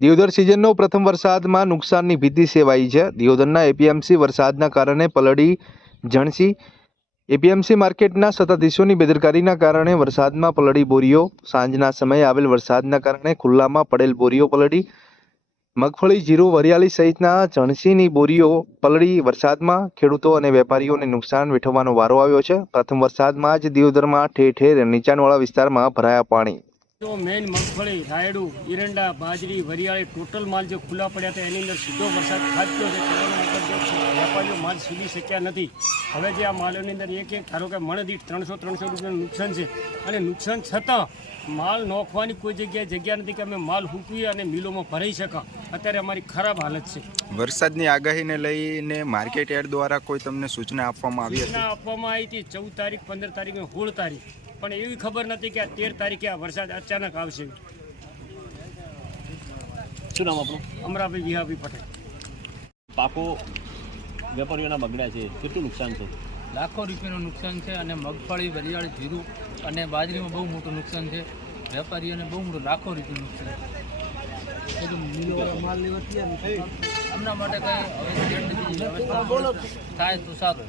દિયોદર સિઝનનો પ્રથમ વરસાદમાં નુકસાનની ભીતિ સેવાઈ છે. દિયોદરના એપીએમસી વરસાદના કારણે પલળી જણસી. એપીએમસી માર્કેટના સત્તાધીશોની બેદરકારીના કારણે વરસાદમાં પલળી બોરીઓ. સાંજના સમયે આવેલ વરસાદના કારણે ખુલ્લામાં પડેલ બોરીઓ પલળી. મગફળી, જીરું, વરિયાળી સહિતના જણસીની બોરીઓ પલળી. વરસાદમાં ખેડૂતો અને વેપારીઓને નુકસાન વેઠવવાનો વારો આવ્યો છે. પ્રથમ વરસાદમાં જ દિયોદરમાં ઠેર ઠેર નીચાણવાળા વિસ્તારમાં ભરાયા પાણી. જો મેઇન મગફળી, રાયડું, ઈરંડા, બાજરી, વરિયાળી, ટોટલ માલ જે ખુલ્લા પડ્યા હતા, એની અંદર સીધો વરસાદ ખાતો છે વેપારીઓ માલ સીધી શક્યા નથી. હવે જે આ માલોની અંદર એક એક, ધારો કે મણ દીઠ ત્રણસો ત્રણસો રૂપિયાનું નુકસાન છે. અને નુકસાન છતાં માલ નોખવાની કોઈ જગ્યાએ જગ્યા નથી કે અમે માલ હૂકવી અને મિલોમાં ભરાઈ શકા અત્યારે અમારી ખરાબ હાલત છે. વરસાદની આગાહીને લઈને માર્કેટ યાર્ડ દ્વારા કોઈ તમને સૂચના આપવામાં આવી હતી? આપવામાં આવી હતી ચૌદ તારીખ પંદર તારીખ અને સોળ તારીખ. પણ એવી ખબર નથી કે આ તેર તારીખે આ વરસાદ અચાનક આવશે. શું નામ આપણું અમરાભાઈ વિહાભાઈ પટેલ. પાકો વેપારીઓના બગડ્યા છે. કેટલું નુકસાન છે? લાખો રૂપિયાનું નુકસાન છે અને મગફળી વરિયાળી જીરું અને બાજરીમાં બહુ મોટું નુકસાન છે. વેપારીઓને બહુ મોટું લાખો રૂપિયાનું નુકસાન છે. આમના માટે કંઈ હવે થાય તો સારું.